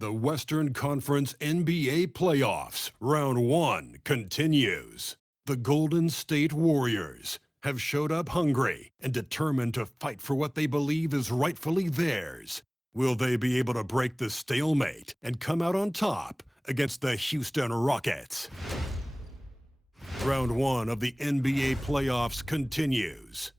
The Western Conference NBA Playoffs, Round 1 continues. The Golden State Warriors have showed up hungry and determined to fight for what they believe is rightfully theirs. Will they be able to break the stalemate and come out on top against the Houston Rockets? Round 1 of the NBA Playoffs continues.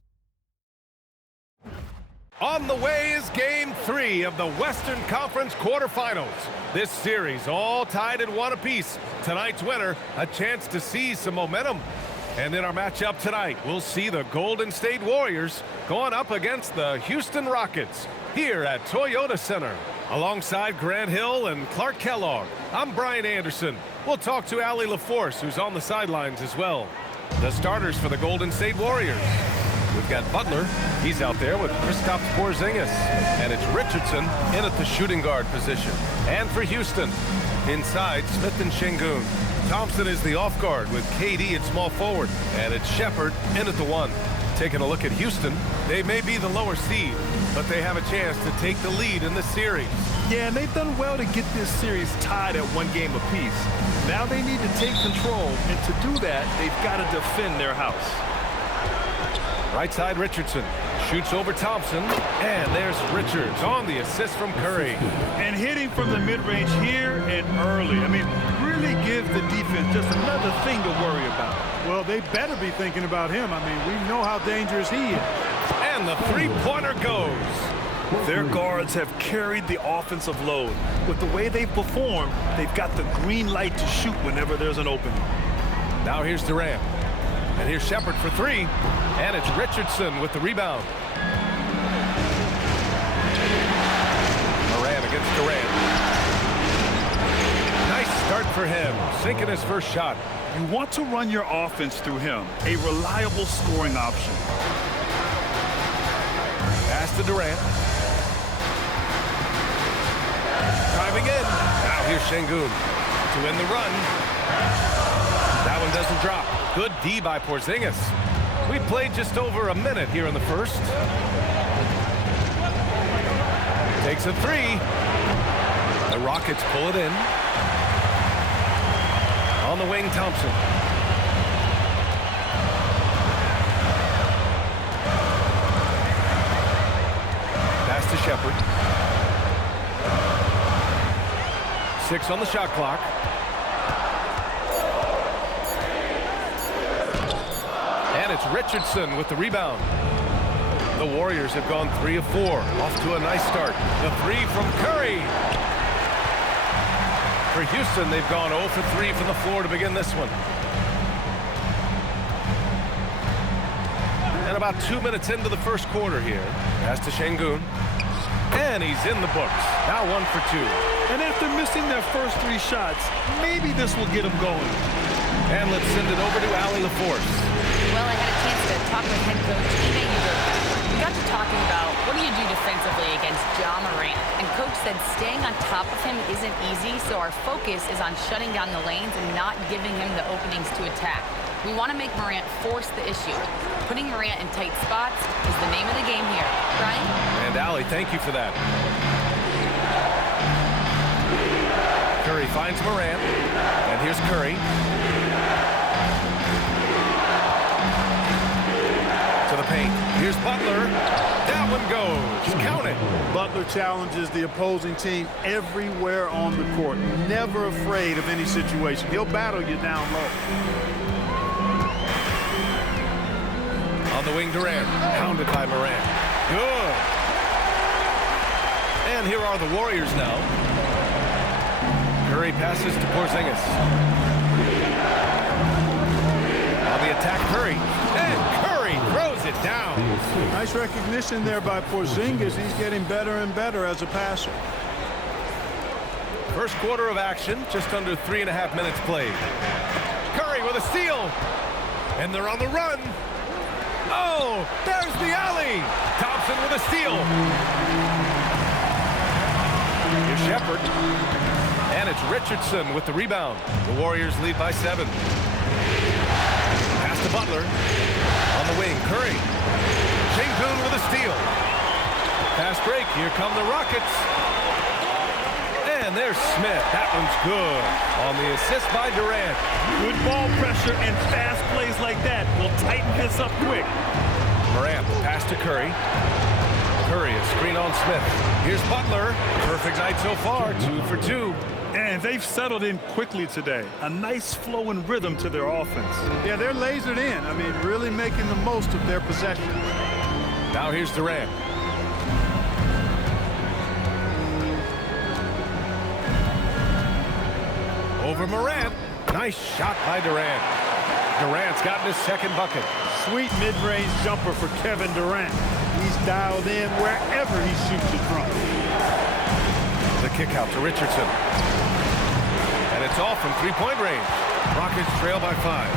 On the way is Game 3 of the Western Conference quarterfinals. This series all tied at 1 apiece. Tonight's winner, a chance to seize some momentum. And in our matchup tonight, we'll see the Golden State Warriors going up against the Houston Rockets here at Toyota Center. Alongside Grant Hill and Clark Kellogg, I'm Brian Anderson. We'll talk to Allie LaForce, who's on the sidelines as well. The starters for the Golden State Warriors. We've got Butler. He's out there with Kristaps Porzingis. And it's Richardson in at the shooting guard position. And for Houston, inside Smith and Şengün. Thompson is the off guard with KD at small forward. And it's Shepherd in at the 1. Taking a look at Houston, they may be the lower seed, but they have a chance to take the lead in the series. Yeah, and they've done well to get this series tied at 1 game apiece. Now they need to take control, and to do that, they've got to defend their house. Right side Richardson shoots over Thompson, and there's Richards on the assist from Curry. And hitting from the mid-range here and early. I mean, really give the defense just another thing to worry about. Well, they better be thinking about him. I mean, we know how dangerous he is. And the three-pointer goes. Their guards have carried the offensive load. With the way they've performed, they've got the green light to shoot whenever there's an opening. Now here's Durant. And here's Shepherd for 3. And it's Richardson with the rebound. Moran against Durant. Nice start for him, sinking his first shot. You want to run your offense through him, a reliable scoring option. Pass to Durant. Driving in. Now here's Şengün to win the run. That one doesn't drop. Good D by Porzingis. We played just over a minute here in the first. Takes a 3. The Rockets pull it in. On the wing, Thompson. Pass to Shepherd. 6 on the shot clock. And it's Richardson with the rebound. The Warriors have gone 3 of 4. Off to a nice start. The 3 from Curry. For Houston, they've gone 0 for 3 from the floor to begin this one. And about 2 minutes into the first quarter here. Pass to Şengün. And he's in the books. Now 1 for 2. And after missing their first 3 shots, maybe this will get them going. And let's send it over to Allie LaForce. Well, I had a chance to talk with head coach Ime Udoka. We got to talking about what do you do defensively against Ja Morant. And coach said staying on top of him isn't easy, so our focus is on shutting down the lanes and not giving him the openings to attack. We want to make Morant force the issue. Putting Morant in tight spots is the name of the game here. Brian? And Allie, thank you for that. Curry finds Morant. And here's Curry. To the paint. Here's Butler. That one goes. Count it. Butler challenges the opposing team everywhere on the court. Never afraid of any situation. He'll battle you down low. On the wing, Durant. Pounded by Morant. Good. And here are the Warriors now. Curry passes to Porzingis. On the attack, Curry. And Curry throws it down. Nice recognition there by Porzingis. He's getting better and better as a passer. First quarter of action, just under 3.5 minutes played. Curry with a steal. And they're on the run. Oh, there's the alley. Thompson with a steal. Here's Shepherd. And it's Richardson with the rebound. The Warriors lead by 7. Pass to Butler. On the wing, Curry. Şengün with a steal. Fast break. Here come the Rockets. And there's Smith. That one's good. On the assist by Durant. Good ball pressure and fast plays like that will tighten this up quick. Morant, pass to Curry. Curry, a screen on Smith. Here's Butler. Perfect night so far, 2 for 2. And they've settled in quickly today. A nice flow and rhythm to their offense. Yeah, they're lasered in. I mean, really making the most of their possession. Now here's Durant. Over Morant. Nice shot by Durant. Durant's gotten his second bucket. Sweet mid-range jumper for Kevin Durant. He's dialed in wherever he shoots it from. The kick out to Richardson. And it's off from three-point range. Rockets trail by 5.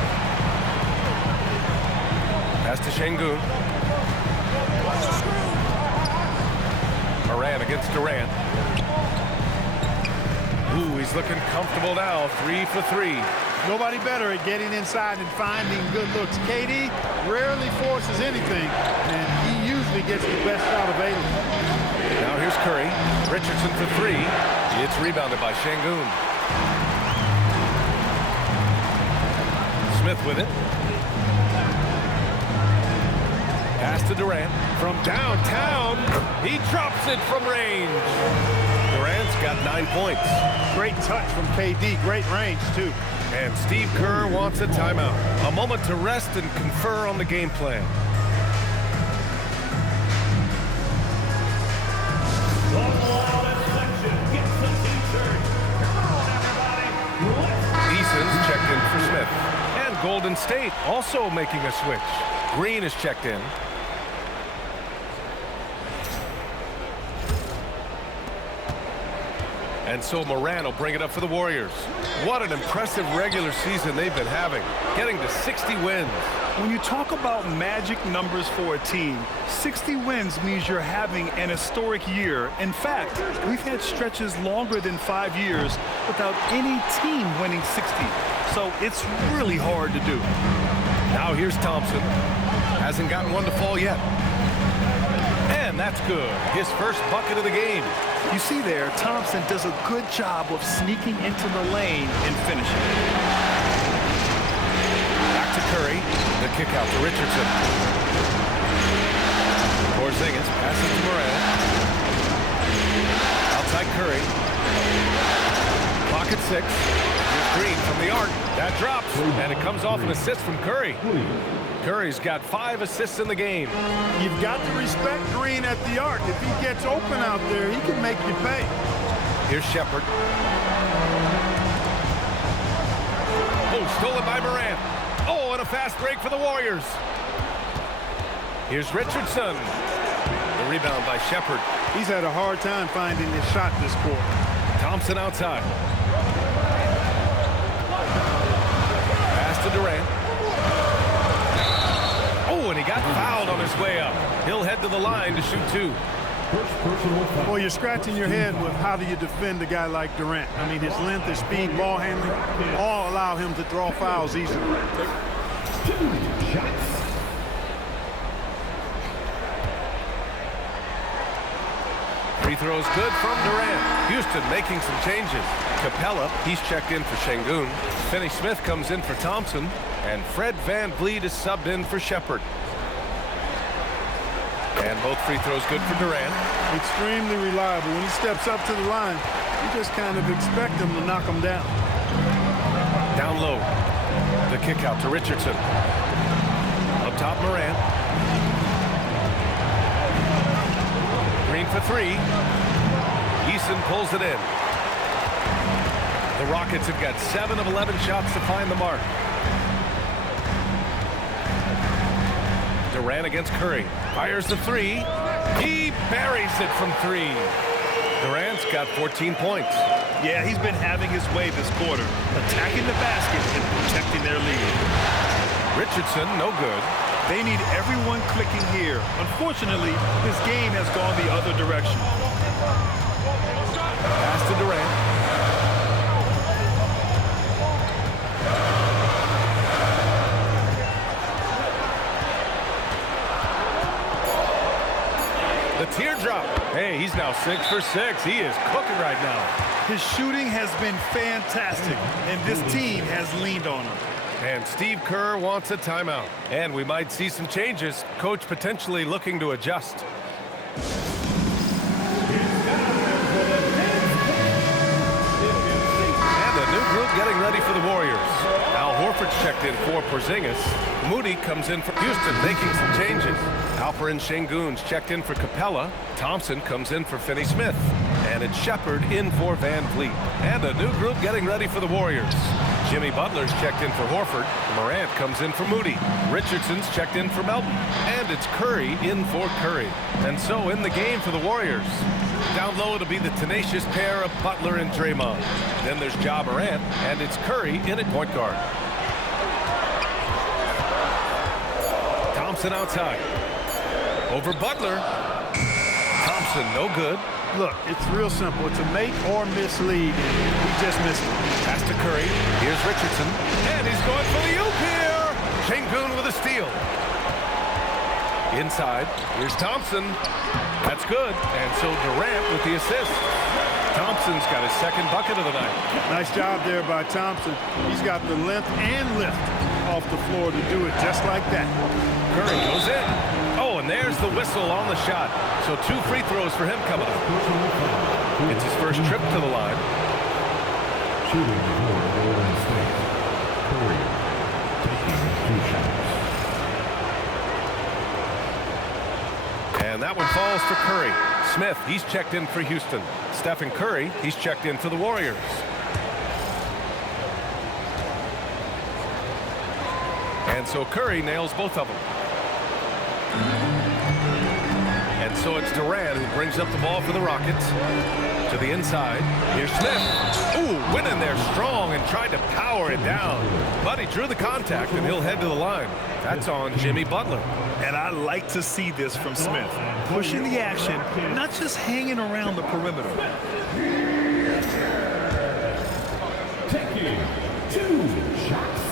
Pass to Şengün. Morant against Durant. Ooh, he's looking comfortable now. 3 for 3. Nobody better at getting inside and finding good looks. KD rarely forces anything, and he usually gets the best shot available. Now here's Curry. Richardson for 3. It's rebounded by Şengün. Smith with it. Pass to Durant. From downtown, he drops it from range. Durant's got 9 points. Great touch from KD. Great range, too. And Steve Kerr wants a timeout. A moment to rest and confer on the game plan. Eason's checked in for Smith. And Golden State also making a switch. Green is checked in. And so Morant will bring it up for the Warriors. What an impressive regular season they've been having, getting to 60 wins. When you talk about magic numbers for a team, 60 wins means you're having an historic year. In fact, we've had stretches longer than 5 years without any team winning 60. So it's really hard to do. Now here's Thompson. Hasn't gotten one to fall yet. And that's good. His first bucket of the game. You see there, Thompson does a good job of sneaking into the lane and finishing. Back to Curry. The kick out to Richardson. Porzingis passes to Morant. Outside Curry. Clock at 6. Here's Green from the arc. That drops. And it comes off an assist from Curry. Curry's got 5 assists in the game. You've got to respect Green at the arc. If he gets open out there, he can make you pay. Here's Shepherd. Oh, stolen by Morant. Oh, and a fast break for the Warriors. Here's Richardson. The rebound by Shepherd. He's had a hard time finding his shot this quarter. Thompson outside. Pass to Durant. Oh, and he got fouled on his way up. He'll head to the line to shoot 2. Well, you're scratching your head with how do you defend a guy like Durant. I mean, his length, his speed, ball handling, all allow him to draw fouls easily. Free throws good from Durant. Houston making some changes. Capella, he's checked in for Şengün. Finney Smith comes in for Thompson. And Fred VanVleet is subbed in for Shepherd. And both free throws good for Durant. Extremely reliable. When he steps up to the line, you just kind of expect him to knock him down. Down low. The kick out to Richardson. Up top, Morant. Green for 3. Eason pulls it in. The Rockets have got 7 of 11 shots to find the mark. Durant against Curry. Fires the 3. He buries it from 3. Durant's got 14 points. Yeah, he's been having his way this quarter, attacking the basket and protecting their lead. Richardson, no good. They need everyone clicking here. Unfortunately, this game has gone the other direction. Pass to Durant. The teardrop. Hey, he's now 6 for 6. He is cooking right now. His shooting has been fantastic, and this team has leaned on him. And Steve Kerr wants a timeout. And we might see some changes. Coach potentially looking to adjust. And a new group getting ready for the Warriors. Al Horford's checked in for Porzingis. Moody comes in for Houston, making some changes. Alperen Sengun's checked in for Capella. Thompson comes in for Finney-Smith. And it's Shepherd in for Van Vliet. And a new group getting ready for the Warriors. Jimmy Butler's checked in for Horford. Morant comes in for Moody. Richardson's checked in for Melton. And it's Curry in for Curry. And so in the game for the Warriors. Down low, it'll be the tenacious pair of Butler and Draymond. Then there's Ja Morant, and it's Curry in at point guard. Thompson outside. Over Butler. Thompson, no good. Look, it's real simple. It's a make or miss lead. We just missed it. Pass to Curry. Here's Richardson. And he's going for the oop here. Sengun with a steal. Inside. Here's Thompson. That's good. And so Durant with the assist. Thompson's got his second bucket of the night. Nice job there by Thompson. He's got the length and lift off the floor to do it just like that. Curry goes in. Oh, and there's the whistle on the shot. So 2 free throws for him coming up. It's his first trip to the line. Shooting for Golden State. Curry taking 2 shots. And that one falls for Curry. Smith, he's checked in for Houston. Stephen Curry, he's checked in for the Warriors. And so Curry nails both of them. And so it's Durant who brings up the ball for the Rockets. To the inside. Here's Smith. Ooh, went in there strong and tried to power it down. But he drew the contact, and he'll head to the line. That's on Jimmy Butler. And I like to see this from Smith. Pushing the action, not just hanging around the perimeter. Taking 2 shots.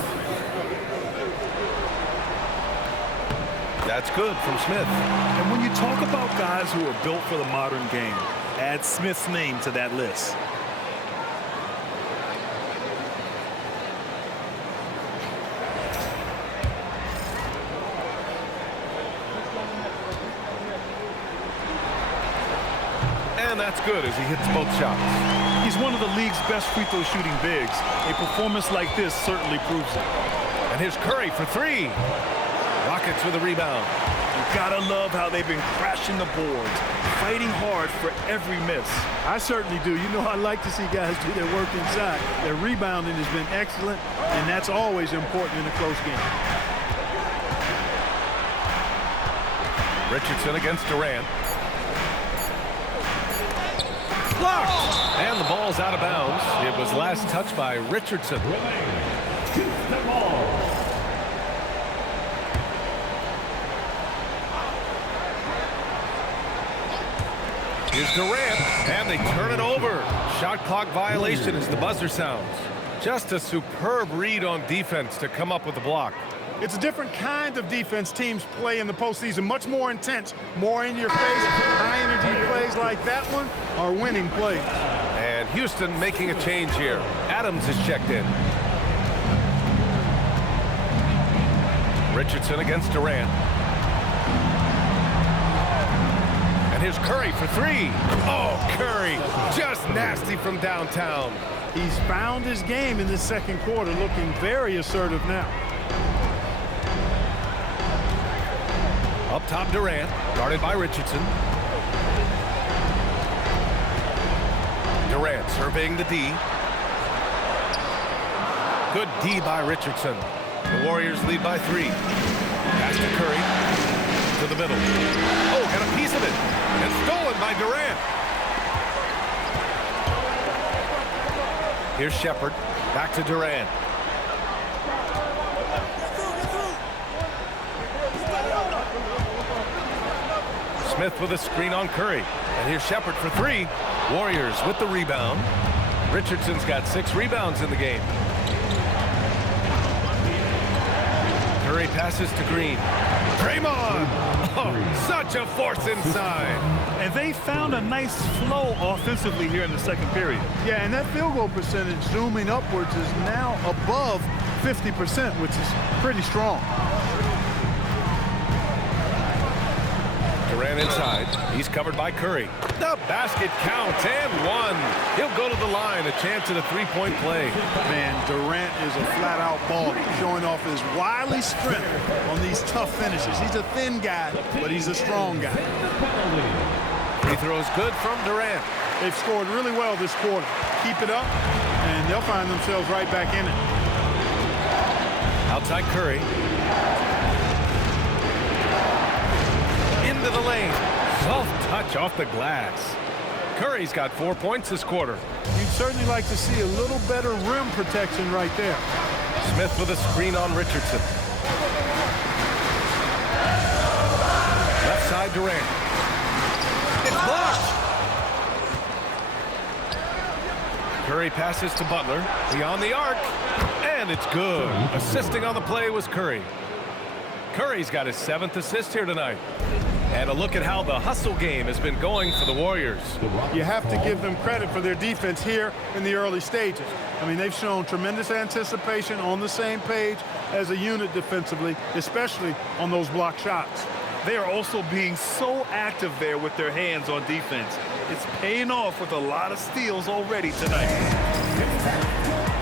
That's good from Smith. And when you talk about guys who are built for the modern game, add Smith's name to that list. And that's good as he hits both shots. He's one of the league's best free throw shooting bigs. A performance like this certainly proves it. And here's Curry for 3. Rockets with a rebound. You gotta love how they've been crashing the boards, fighting hard for every miss. I certainly do. You know, I like to see guys do their work inside. Their rebounding has been excellent, and that's always important in a close game. Richardson against Durant. Blocked! And the ball's out of bounds. It was last touched by Richardson. Here's Durant, and they turn it over. Shot clock violation as the buzzer sounds. Just a superb read on defense to come up with the block. It's a different kind of defense teams play in the postseason, much more intense, more in your face. High-energy plays like that one are winning plays. And Houston making a change here. Adams is checked in. Richardson against Durant. And here's Curry for 3. Oh, Curry, just nasty from downtown. He's found his game in the second quarter, looking very assertive now. Up top, Durant, guarded by Richardson. Durant surveying the D. Good D by Richardson. The Warriors lead by 3. Pass to Curry. To the middle. Oh, got a piece of it. And stolen by Durant. Here's Shepherd. Back to Durant. Smith with a screen on Curry. And here's Shepherd for 3. Warriors with the rebound. Richardson's got 6 rebounds in the game. Curry passes to Green. Draymond! Oh, such a force inside. And they found a nice flow offensively here in the second period. Yeah, and that field goal percentage zooming upwards is now above 50%, which is pretty strong. Durant inside. He's covered by Curry. The basket counts and one. He'll go to the line, a chance at a three-point play. Man, Durant is a flat-out baller, showing off his wily strength on these tough finishes. He's a thin guy, but he's a strong guy. Free throws good from Durant. They've scored really well this quarter. Keep it up, and they'll find themselves right back in it. Outside Curry. Into the lane. Soft touch off the glass. Curry's got 4 points this quarter. You'd certainly like to see a little better rim protection right there. Smith with a screen on Richardson. Left side Durant. It's blocked. Curry passes to Butler. Beyond the arc. And it's good. Assisting on the play was Curry. Curry's got his 7th assist here tonight. And a look at how the hustle game has been going for the Warriors. You have to give them credit for their defense here in the early stages. I mean, they've shown tremendous anticipation, on the same page as a unit defensively, especially on those block shots. They are also being so active there with their hands on defense. It's paying off with a lot of steals already tonight.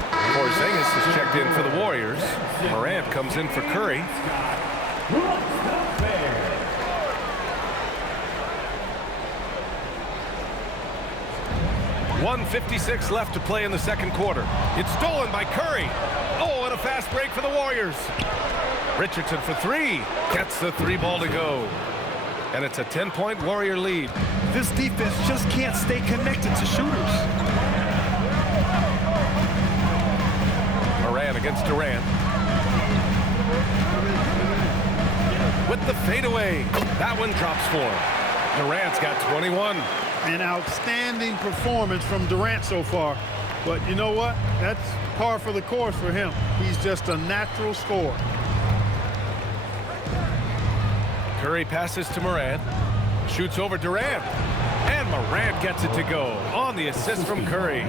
Porzingis has checked in for the Warriors. Morant comes in for Curry. 1:56 left to play in the second quarter. It's stolen by Curry. Oh, and a fast break for the Warriors. Richardson for three. Gets the three ball to go. And it's a 10-point Warrior lead. This defense just can't stay connected to shooters. Morant against Durant. With the fadeaway. That one drops for him. Durant's got 21. An outstanding performance from Durant so far. But you know what? That's par for the course for him. He's just a natural scorer. Curry passes to Morant. Shoots over Durant. And Morant gets it to go on the assist from Curry.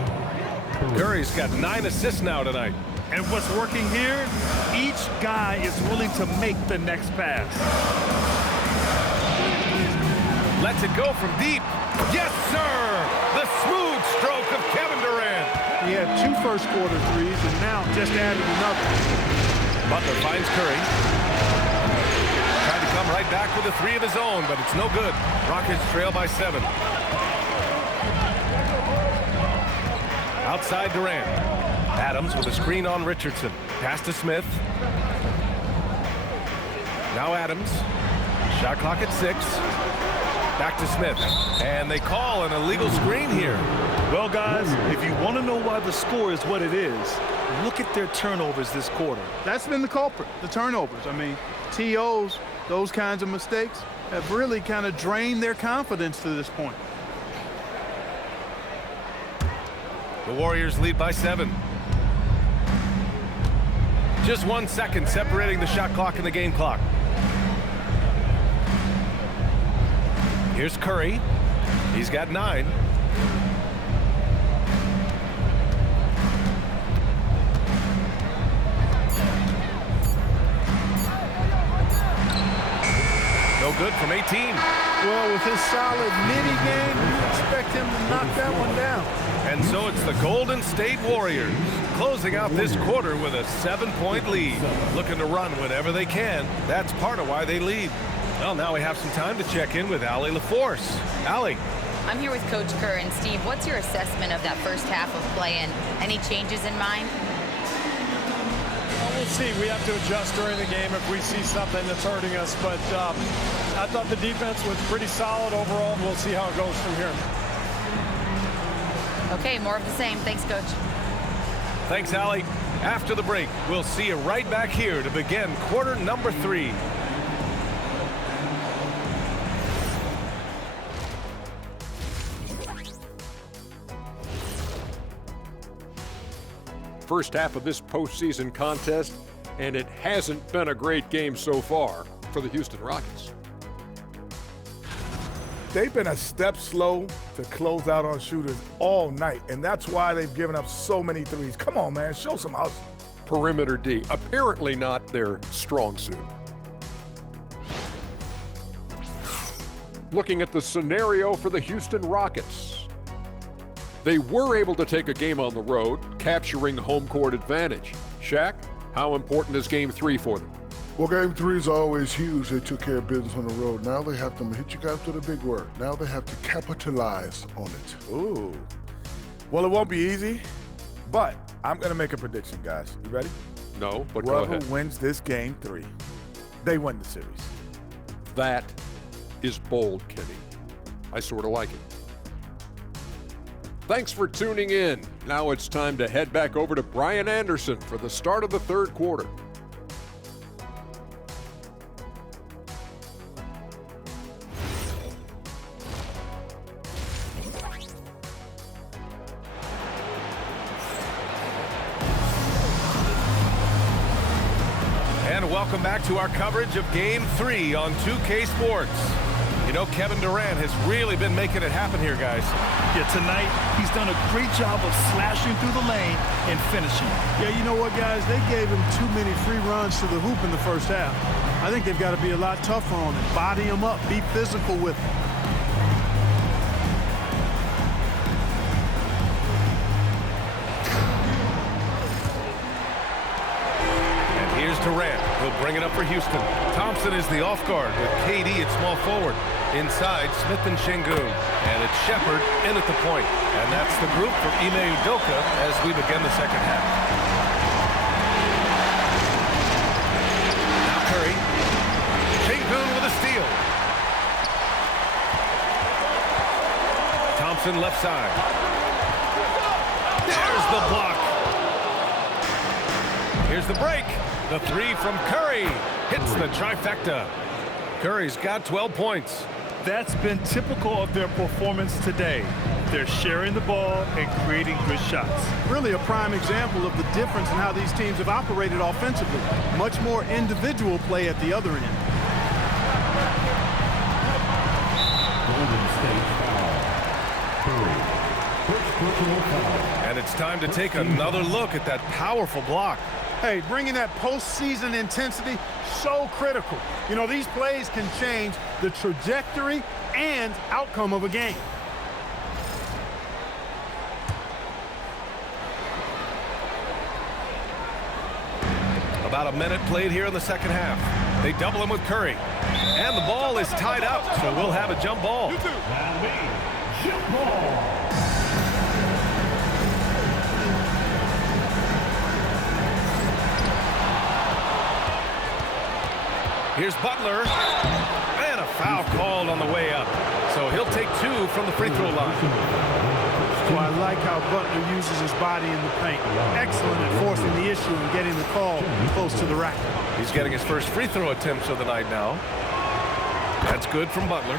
Curry's got 9 assists now tonight. And what's working here, each guy is willing to make the next pass. Lets it go from deep. Yes, sir! The smooth stroke of Kevin Durant. He had 2 first-quarter threes and now just added another. Butler finds Curry. Tried to come right back with a 3 of his own, but it's no good. Rockets trail by 7. Outside Durant. Adams with a screen on Richardson. Pass to Smith. Now Adams. Shot clock at 6. Back to Smith. And they call an illegal screen here. Well, guys, if you want to know why the score is what it is, look at their turnovers this quarter. That's been the culprit, the turnovers. I mean, TOs, those kinds of mistakes have really kind of drained their confidence to this point. The Warriors lead by 7. Just 1 second separating the shot clock and the game clock. Here's Curry. He's got 9. No good from 18. Well, with his solid midi game, you expect him to knock that one down. And so it's the Golden State Warriors closing out this quarter with a 7-point lead. Looking to run whenever they can. That's part of why they lead. Well, now we have some time to check in with Allie LaForce. Allie. I'm here with Coach Kerr. And Steve, what's your assessment of that first half of play and any changes in mind? Well, we'll see. We have to adjust during the game if we see something that's hurting us. But I thought the defense was pretty solid overall. We'll see how it goes from here. Okay, more of the same. Thanks, Coach. Thanks, Allie. After the break, we'll see you right back here to begin quarter number 3. First half of this postseason contest, and it hasn't been a great game so far for the Houston Rockets. They've been a step slow to close out on shooters all night, and that's why they've given up so many threes. Come on, man, show some hustle. Perimeter D, apparently not their strong suit. Looking at the scenario for the Houston Rockets. They were able to take a game on the road, capturing home court advantage. Shaq, how important is Game 3 for them? Well, Game 3 is always huge. They took care of business on the road. Now they have to hit you guys to the big word. Now they have to capitalize on it. Ooh. Well, it won't be easy, but I'm going to make a prediction, guys. You ready? No, but go ahead. Whoever wins this Game 3, they win the series. That is bold, Kenny. I sort of like it. Thanks for tuning in. Now it's time to head back over to Brian Anderson for the start of the third quarter. And welcome back to our coverage of Game 3 on 2K Sports. You know, Kevin Durant has really been making it happen here, guys. Yeah, tonight he's done a great job of slashing through the lane and finishing. Yeah, you know what, guys? They gave him too many free runs to the hoop in the first half. I think they've got to be a lot tougher on him. Body him up. Be physical with him. Durant will bring it up for Houston. Thompson is the off guard with KD at small forward. Inside, Smith and Şengün. And it's Shepherd in at the point. And that's the group for Ime Udoka as we begin the second half. Now Curry. Şengün with a steal. Thompson left side. There's the block. Here's the break. The three from Curry hits the trifecta. Curry's got 12 points. That's been typical of their performance today. They're sharing the ball and creating good shots. Really a prime example of the difference in how these teams have operated offensively. Much more individual play at the other end. Golden State foul. Curry. First personal foul. And it's time to take another look at that powerful block. Hey, bringing that postseason intensity, so critical. You know, these plays can change the trajectory and outcome of a game. About a minute played here in the second half. They double him with Curry. And the ball is tied up, so we'll have a jump ball. Jump ball. Here's Butler, and a foul called on the way up. So he'll take 2 from the free throw line. Well, I like how Butler uses his body in the paint. Excellent at forcing the issue and getting the call close to the rack. He's getting his first free throw attempts of the night now. That's good from Butler.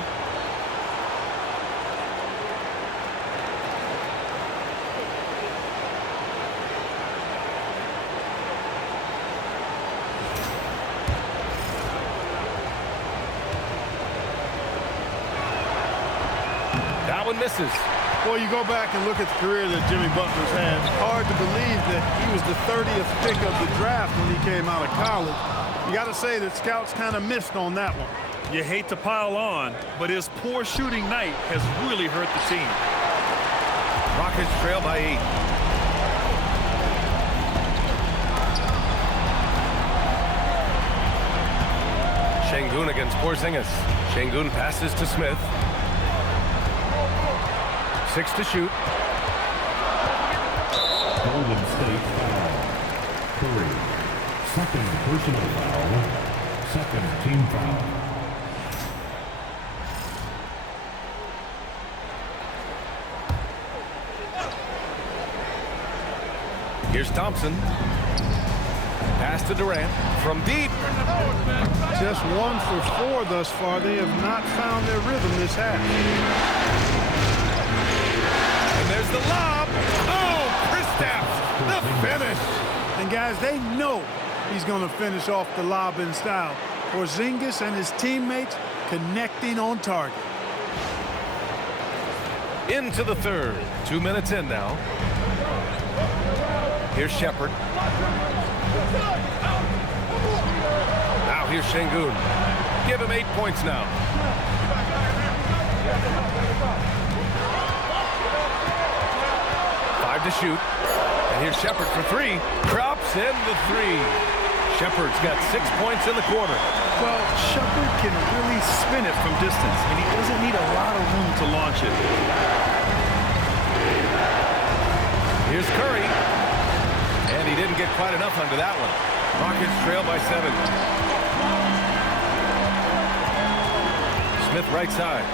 Misses. Well, you go back and look at the career that Jimmy Butler's had. It's hard to believe that he was the 30th pick of the draft when he came out of college. You got to say that scouts kind of missed on that one. You hate to pile on, but his poor shooting night has really hurt the team. Rockets trail by 8. Şengün against Porzingis. Şengün passes to Smith. 6 to shoot. Golden State foul. Curry. Second personal foul. Second team foul. Here's Thompson. Pass to Durant from deep. Just 1 for 4 thus far. They have not found their rhythm this half. And there's the lob. Oh, Kristaps, the finish. And guys, they know he's going to finish off the lob in style. Porzingis and his teammates connecting on target. Into the third. 2 minutes in now. Here's Shepard. Now here's Şengün. Give him 8 points now. To shoot. And here's Shepard for 3. Drops in the 3. Shepard's got 6 points in the quarter. Well, Shepard can really spin it from distance, and he doesn't need a lot of room to launch it. Here's Curry. And he didn't get quite enough under that one. Rockets trail by 7. Smith right side.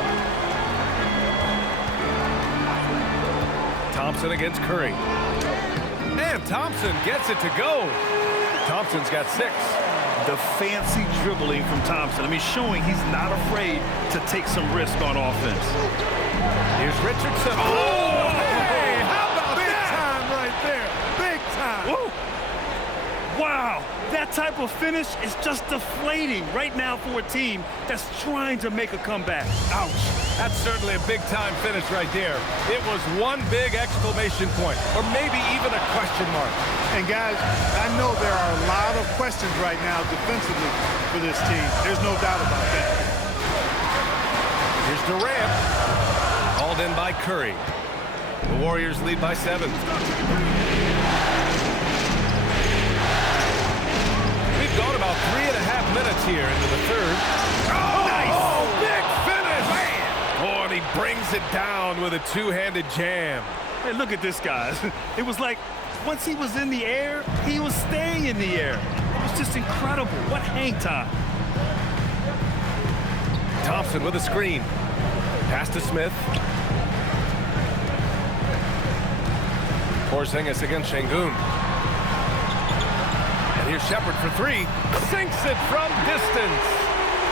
Thompson against Curry. And Thompson gets it to go. Thompson's got 6. The fancy dribbling from Thompson. I mean, showing he's not afraid to take some risk on offense. Here's Richardson. Oh, hey, how about Big that? time right there. Big time. Whoa. Wow, that type of finish is just deflating right now for a team that's trying to make a comeback. Ouch. That's certainly a big-time finish right there. It was one big exclamation point, or maybe even a question mark. And guys, I know there are a lot of questions right now defensively for this team. There's no doubt about that. Here's Durant. Called in by Curry. The Warriors lead by 7. We've gone about 3.5 minutes here into the third. Oh, nice! Oh, big finish! Man. Oh, and he brings it down with a two-handed jam. Hey, look at this, guys. It was like once he was in the air, he was staying in the air. It was just incredible. What hang time. Thompson with a screen. Pass to Smith. Porzingis against Şengün. And here's Shepard for 3. Sinks it from distance.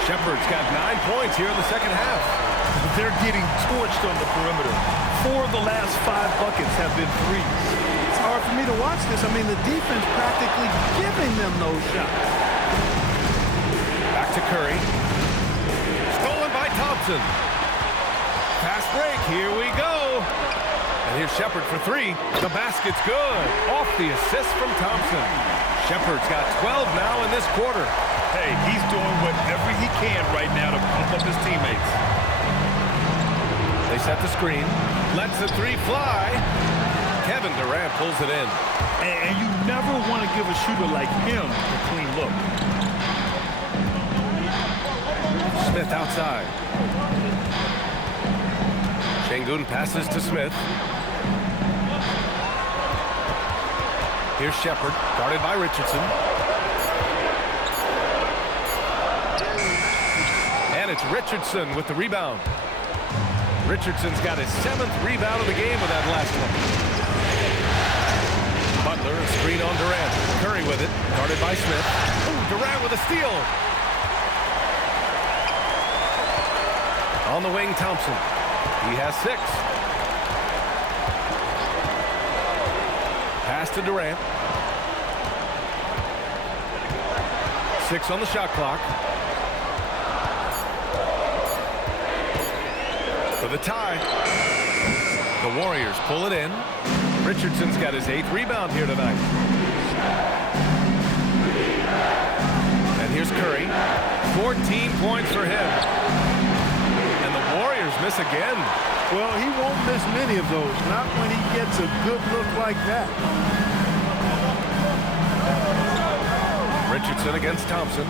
Shepard's got 9 points here in the second half. They're getting torched on the perimeter. 4 of the last 5 buckets have been threes. It's hard for me to watch this. I mean, the defense practically giving them those shots. Back to Curry. Stolen by Thompson. Fast break. Here we go. And here's Shepard for 3. The basket's good. Off the assist from Thompson. Shepard's got 12 now in this quarter. Hey, he's doing whatever he can right now to pump up his teammates. They set the screen. Lets the 3 fly. Kevin Durant pulls it in. And you never want to give a shooter like him a clean look. Smith outside. Şengün passes to Smith. Here's Shepard, guarded by Richardson. And it's Richardson with the rebound. Richardson's got his 7th rebound of the game with that last one. Butler, a screen on Durant. Curry with it, guarded by Smith. Ooh, Durant with a steal. On the wing, Thompson. He has 6. Pass to Durant. 6 on the shot clock. For the tie. The Warriors pull it in. Richardson's got his 8th rebound here tonight. And here's Curry. 14 points for him. And the Warriors miss again. Well, he won't miss many of those, not when he gets a good look like that. Richardson against Thompson.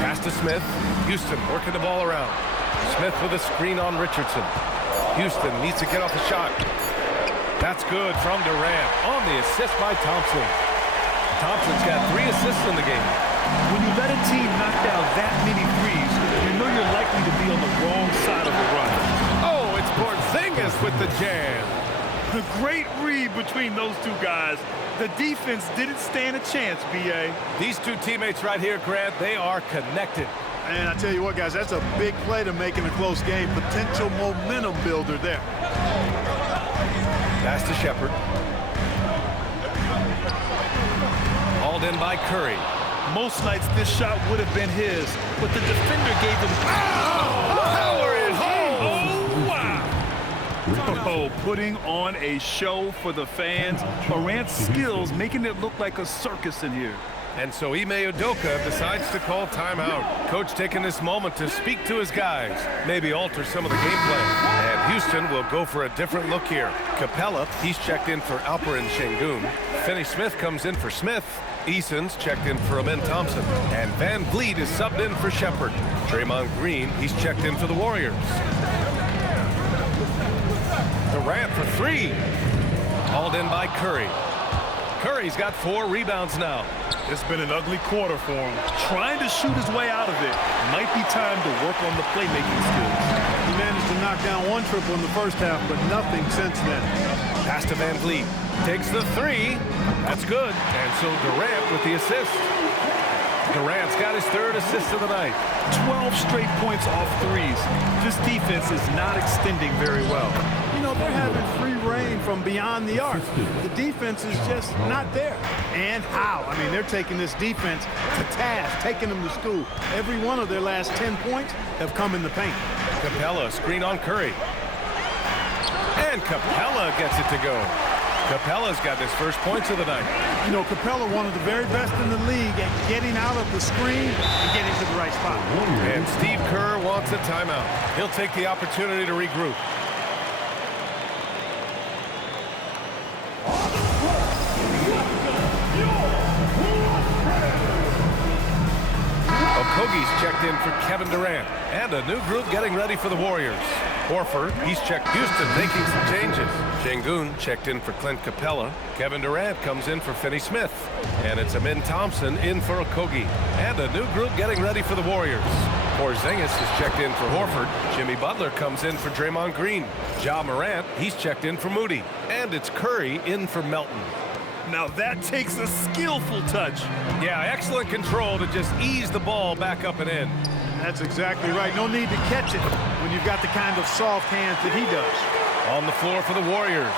Pass to Smith. Houston working the ball around. Smith with a screen on Richardson. Houston needs to get off the shot. That's good from Durant on the assist by Thompson. Thompson's got 3 assists in the game. When you let a team knock down that many threes, you know you're likely to be on the wrong side of the run. Oh, it's Porzingis with the jam. The great read between those 2 guys. The defense didn't stand a chance, B.A. These 2 teammates right here, Grant, they are connected. And I tell you what, guys, that's a big play to make in a close game. Potential momentum builder there. Pass to Shepard. Hauled in by Curry. Most nights this shot would have been his, but the defender gave him power at home. Oh, putting on a show for the fans. Morant's skills making it look like a circus in here. And so Ime Udoka decides to call timeout. Coach taking this moment to speak to his guys, maybe alter some of the game plan. And Houston will go for a different look here. Capella, he's checked in for Alperen Şengün. Finney Smith comes in for Smith. Eason's checked in for Amen Thompson. And Van Vliet is subbed in for Shepherd. Draymond Green, he's checked in for the Warriors. Durant for three. Hauled in by Curry. Curry's got 4 rebounds now. It's been an ugly quarter for him. Trying to shoot his way out of it. Might be time to work on the playmaking skills. He managed to knock down 1 triple in the first half, but nothing since then. Pass to Van Vliet. Takes the 3. That's good. And so Durant with the assist. Durant's got his 3rd assist of the night. 12 straight points off threes. This defense is not extending very well. You know, they're having free reign from beyond the arc. The defense is just not there. And how? I mean, they're taking this defense to task, taking them to school. Every one of their last 10 points have come in the paint. Capella, screen on Curry. And Capella gets it to go. Capella's got his first points of the night. You know, Capella, one of the very best in the league at getting out of the screen and getting to the right spot. And Steve Kerr wants a timeout. He'll take the opportunity to regroup. Okogie's checked in for Kevin Durant. And a new group getting ready for the Warriors. Horford, he's checked Houston, making some changes. Şengün checked in for Clint Capella. Kevin Durant comes in for Finney Smith. And it's Amen Thompson in for Okogie. And a new group getting ready for the Warriors. Porzingis is checked in for Horford. Jimmy Butler comes in for Draymond Green. Ja Morant, he's checked in for Moody. And it's Curry in for Melton. Now that takes a skillful touch. Yeah, excellent control to just ease the ball back up and in. That's exactly right. No need to catch it when you've got the kind of soft hands that he does. On the floor for the Warriors.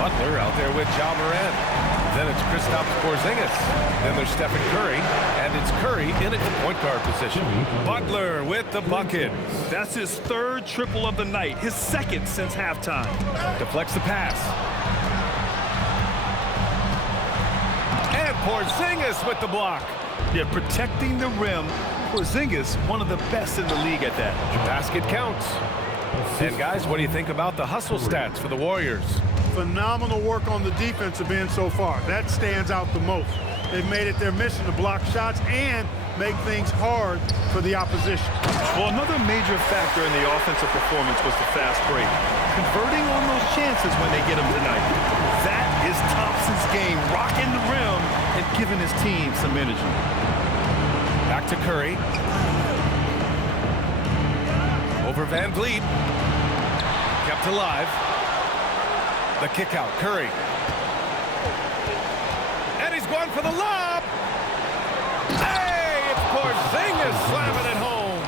Butler out there with Ja Morant. Then it's Kristaps Porzingis. Then there's Stephen Curry. And it's Curry in at the point guard position. Butler with the bucket. That's his 3rd triple of the night. His 2nd since halftime. Deflects the pass. And Porzingis with the block. Yeah, protecting the rim. Porzingis, one of the best in the league at that. Basket counts. And guys, what do you think about the hustle stats for the Warriors? Phenomenal work on the defensive end so far. That stands out the most. They've made it their mission to block shots and make things hard for the opposition. Well, another major factor in the offensive performance was the fast break. Converting on those chances when they get them tonight. That is Thompson's game, rocking the rim and giving his team some energy. Back to Curry. Over Van Vliet. Kept alive. The kick out, Curry. And he's going for the lob. Hey, it's Porzingis slamming it home.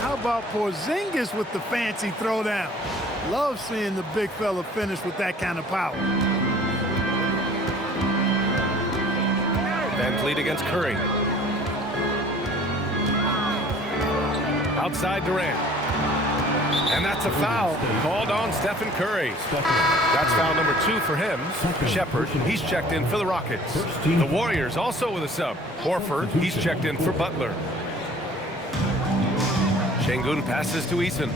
How about Porzingis with the fancy throwdown? Love seeing the big fella finish with that kind of power. Van Vliet against Curry. Outside Durant. And that's a foul called on Stephen Curry. That's foul number 2 for him. Shepherd, he's checked in for the Rockets. The Warriors also with a sub. Horford, he's checked in for Butler. Şengün passes to Eason.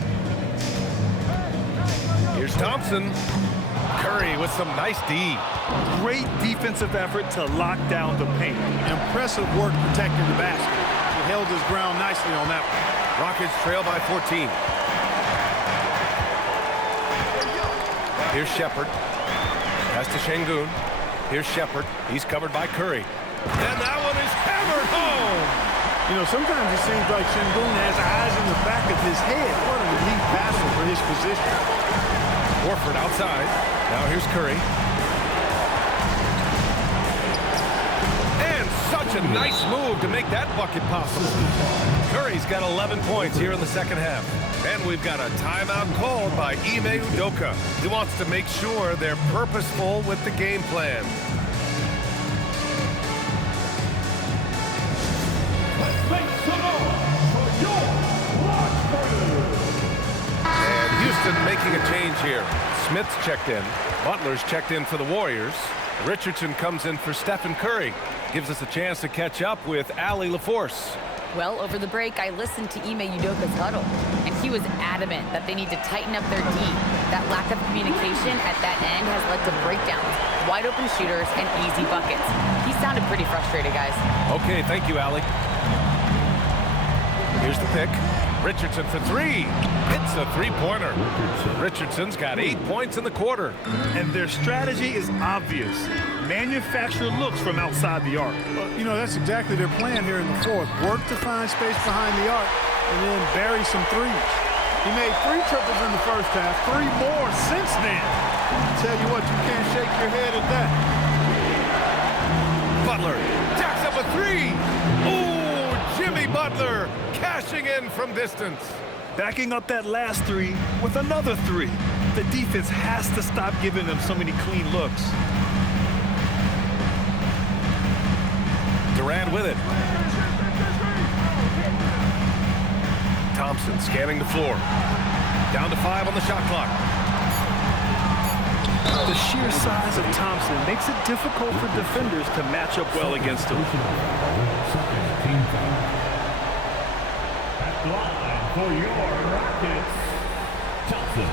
Here's Thompson. Curry with some nice D. Great defensive effort to lock down the paint. Impressive work protecting the basket. He held his ground nicely on that one. Rockets trail by 14. Here's Shepherd. Pass to Şengün. Here's Shepherd. He's covered by Curry. And that one is hammered home. You know, sometimes it seems like Şengün has eyes in the back of his head. What an elite passer for his position. Horford outside. Now here's Curry. And such a nice move to make that bucket possible. Curry's got 11 points here in the second half. And we've got a timeout called by Ime Udoka. He wants to make sure they're purposeful with the game plan. And Houston making a change here. Smith's checked in. Butler's checked in for the Warriors. Richardson comes in for Stephen Curry. Gives us a chance to catch up with Allie LaForce. Well, over the break, I listened to Ime Udoka's huddle, and he was adamant that they need to tighten up their D. That lack of communication at that end has led to breakdowns, wide open shooters, and easy buckets. He sounded pretty frustrated, guys. Okay, thank you, Allie. Here's the pick. Richardson for three. Hits a three-pointer. Richardson's got 8 points in the quarter. And their strategy is obvious. Manufacture looks from outside the arc. Well, you know, that's exactly their plan here in the fourth. Work to find space behind the arc and then bury some threes. He made 3 triples in the first half, 3 more since then. I tell you what, you can't shake your head at that. Butler jacks up a three. Oh, Jimmy Butler cashing in from distance. Backing up that last 3 with another 3. The defense has to stop giving them so many clean looks. Durant with it. Thompson scanning the floor. Down to 5 on the shot clock. The sheer size of Thompson makes it difficult for defenders to match up well against him. Second team foul. At the line for your Rockets, Thompson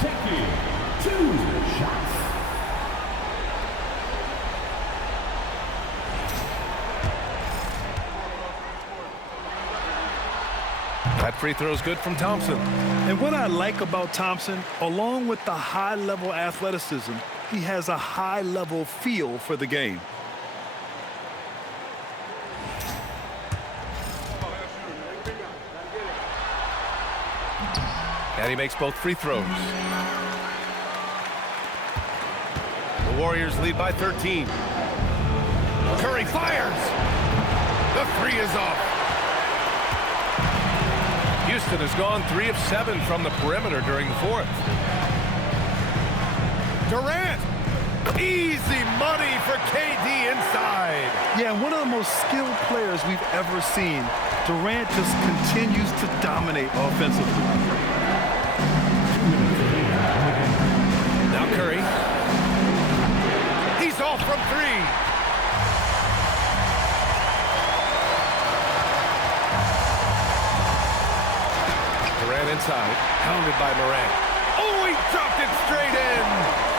taking 2 shots. That free throw is good from Thompson. And what I like about Thompson, along with the high-level athleticism, he has a high-level feel for the game. And he makes both free throws. The Warriors lead by 13. Curry fires. The 3 is off. Houston has gone 3 of 7 from the perimeter during the fourth. Durant. Easy money for KD inside. Yeah, one of the most skilled players we've ever seen. Durant just continues to dominate offensively. Now Curry. He's off from 3. Durant inside, pounded by Morant. Oh, he dropped it straight in.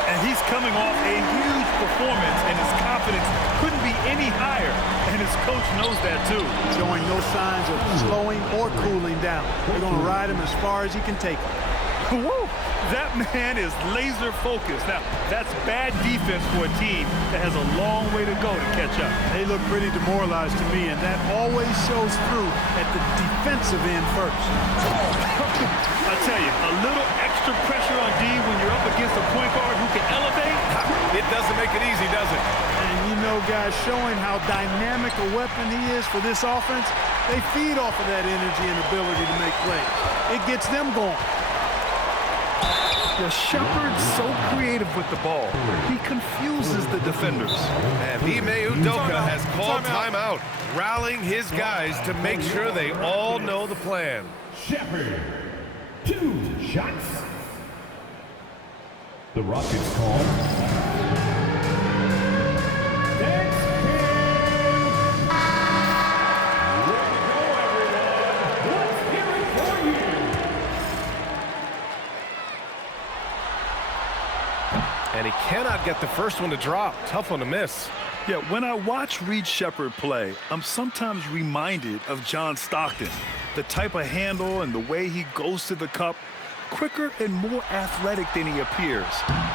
And he's coming off a huge performance, and his confidence couldn't be any higher. And his coach knows that, too. Showing no signs of slowing or cooling down. They're going to ride him as far as he can take him. Woo! That man is laser focused. Now, that's bad defense for a team that has a long way to go to catch up. They look pretty demoralized to me, and that always shows through at the defensive end first. I tell you, a little extra pressure on D when you're up against a point guard who can elevate. It doesn't make it easy, does it? And you know, guys, showing how dynamic a weapon he is for this offense, they feed off of that energy and ability to make plays. It gets them going. Yeah, Shepherd's so creative with the ball. He confuses the defenders. And Ime Udoka has called timeout, rallying his guys to make sure they all know the plan. Shepherd, 2 shots. The Rockets call. And he cannot get the first one to drop. Tough one to miss. Yeah, when I watch Reed Shepherd play, I'm sometimes reminded of John Stockton. The type of handle and the way he goes to the cup, quicker and more athletic than he appears.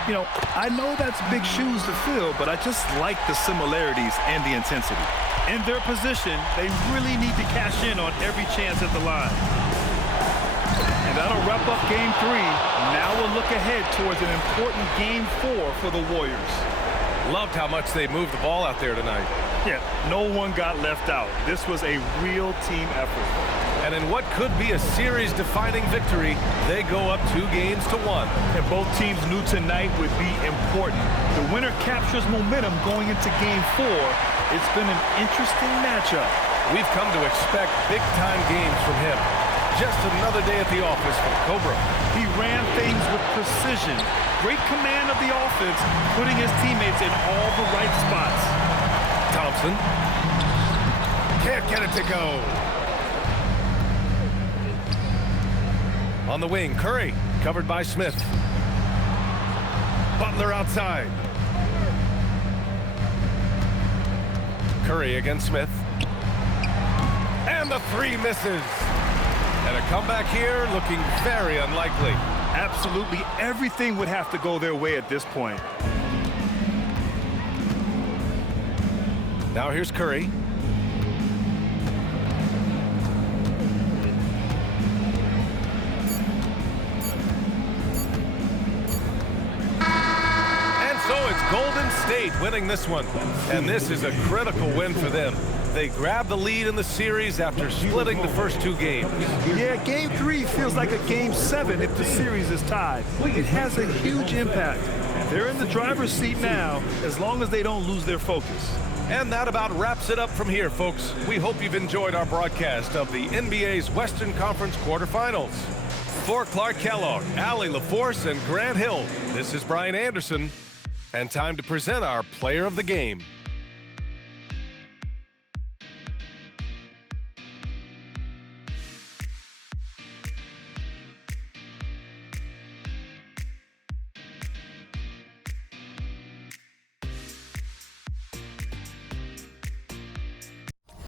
You know, I know that's big shoes to fill, but I just like the similarities and the intensity. In their position, they really need to cash in on every chance at the line. And that'll wrap up Game 3. Now we'll look ahead towards an important Game 4 for the Warriors. Loved how much they moved the ball out there tonight. Yeah, no one got left out. This was a real team effort. And in what could be a series-defining victory, they go up 2-1. And both teams knew tonight would be important. The winner captures momentum going into Game 4. It's been an interesting matchup. We've come to expect big-time games from him. Just another day at the office for Cobra. He ran things with precision. Great command of the offense, putting his teammates in all the right spots. Thompson. Can't get it to go. On the wing, Curry, covered by Smith. Butler outside. Curry against Smith. And the three misses. And a comeback here looking very unlikely. Absolutely everything would have to go their way at this point. Now here's Curry. And so it's Golden State winning this one. And this is a critical win for them. They grab the lead in the series after splitting the first two games. Yeah, Game 3 feels like a Game 7 if the series is tied. It has a huge impact. They're in the driver's seat now, as long as they don't lose their focus. And that about wraps it up from here, folks. We hope you've enjoyed our broadcast of the NBA's Western Conference quarterfinals. For Clark Kellogg, Allie LaForce, and Grant Hill, this is Brian Anderson, and time to present our player of the game.